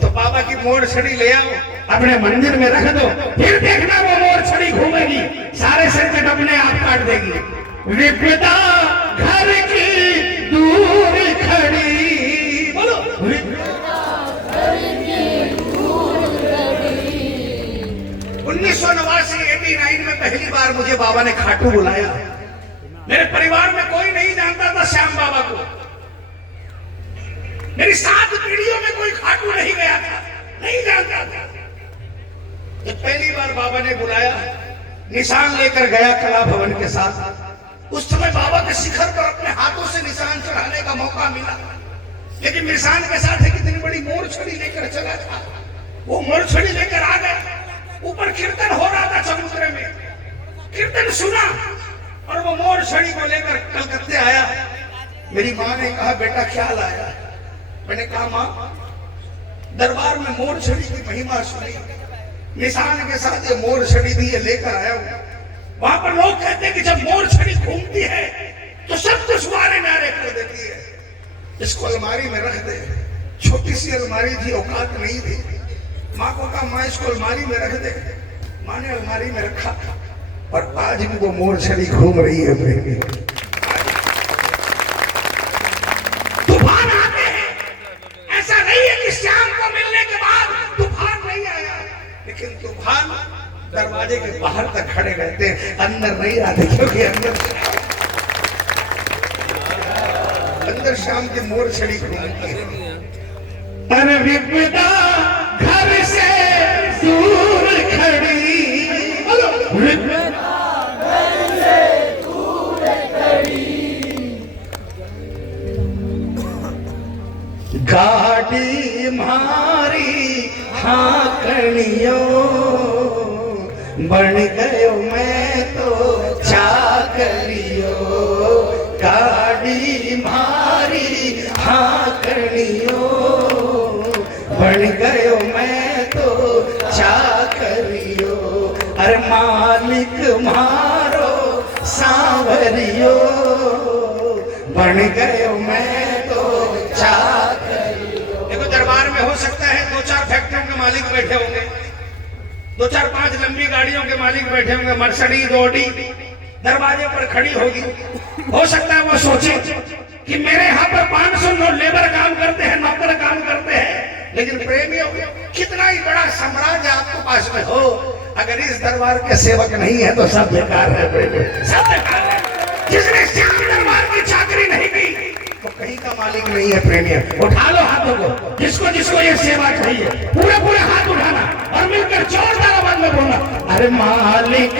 तो बाबा की मोर छड़ी ले आओ, अपने मंदिर में रख दो, फिर देखना वो मोर छड़ी घूमेगी, सारे संकट अपने आप काट देगी। विपदा घर की दूर खड़ी, बोलो 1989 में पहली बार मुझे बाबा ने खाटू बुलाया। मेरे परिवार में कोई नहीं जानता था श्याम बाबा को, मेरी 7 पीढ़ियों में कोई खाटू नहीं गया था, नहीं जानता था। जब पहली बार बाबा ने बुलाया, निशान लेकर गया कला भवन के साथ। उस समय बाबा के शिखर पर अपने हाथों से निशान चढ़ाने का मौका मिला, लेकिन निशान के साथ एक इतनी बड़ी मोर छड़ी लेकर चला था। वो मोर छड़ी लेकर आ गया, ऊपर कीर्तन हो रहा था समुद्र में, कीर्तन सुना और वो मोर छड़ी को लेकर कलकत्ते आया। मेरी माँ ने कहा बेटा क्या लाया? मैंने कहा माँ दरबार में मोर छड़ी की महिमा सुनी, निशान के साथ ये मोर छड़ी भी ये लेकर आया हूं। वहां पर लोग कहते हैं कि जब मोर छड़ी घूमती है तो सब कुछ वारे नारे कर देती है। इसको अलमारी में रख दे। छोटी सी अलमारी थी, औकात नहीं थी। माँ को कहा माँ इसको अलमारी में रख दे। माँ ने अलमारी में रखा और आज भी वो मोर छड़ी घूम रही है। तूफान आते हैं, ऐसा नहीं है कि श्याम को मिलने के बाद तूफान नहीं आया, लेकिन तूफान दरवाजे के बाहर तक खड़े रहते हैं, अंदर नहीं आते, क्योंकि अंदर शाम की मोर छड़ी घूमती है। अरे विपदा घर से दूर खड़ी, विपदा घर से दूर खड़ी, गाड़ी मारी हाँकड़ियों, बन गयो मैं तो चाकरियो। गाड़ी मारी हाँकड़ियों, बन गयो मैं तो चाकरियो। अरे मालिक मारो सांवरियो, बन गयो मैं तो चाकरियो। देखो दरबार में हो सकता है 2-4 फैक्ट्रियों के मालिक बैठे होंगे, 2-4-5 लंबी गाड़ियों के मालिक बैठे होंगे, मर्सिडीज ऑडी दरवाजे पर खड़ी होगी। हो सकता है वो सोचे कि मेरे यहाँ पर 500 लेबर काम करते हैं, नौकर काम करते हैं, लेकिन प्रेमियों कितना ही बड़ा साम्राज्य आपके पास में हो, अगर इस दरबार के सेवक नहीं है तो सब बेकार है, सब बेकार है। जिसने श्याम दरबार की चाकरी नहीं की तो कहीं का मालिक नहीं है। प्रेमियों उठा लो हाथों को, जिसको जिसको ये सेवा चाहिए पूरे पूरे हाथ उठाना और मिलकर जोरदार आवाज में बोलना, अरे मालिक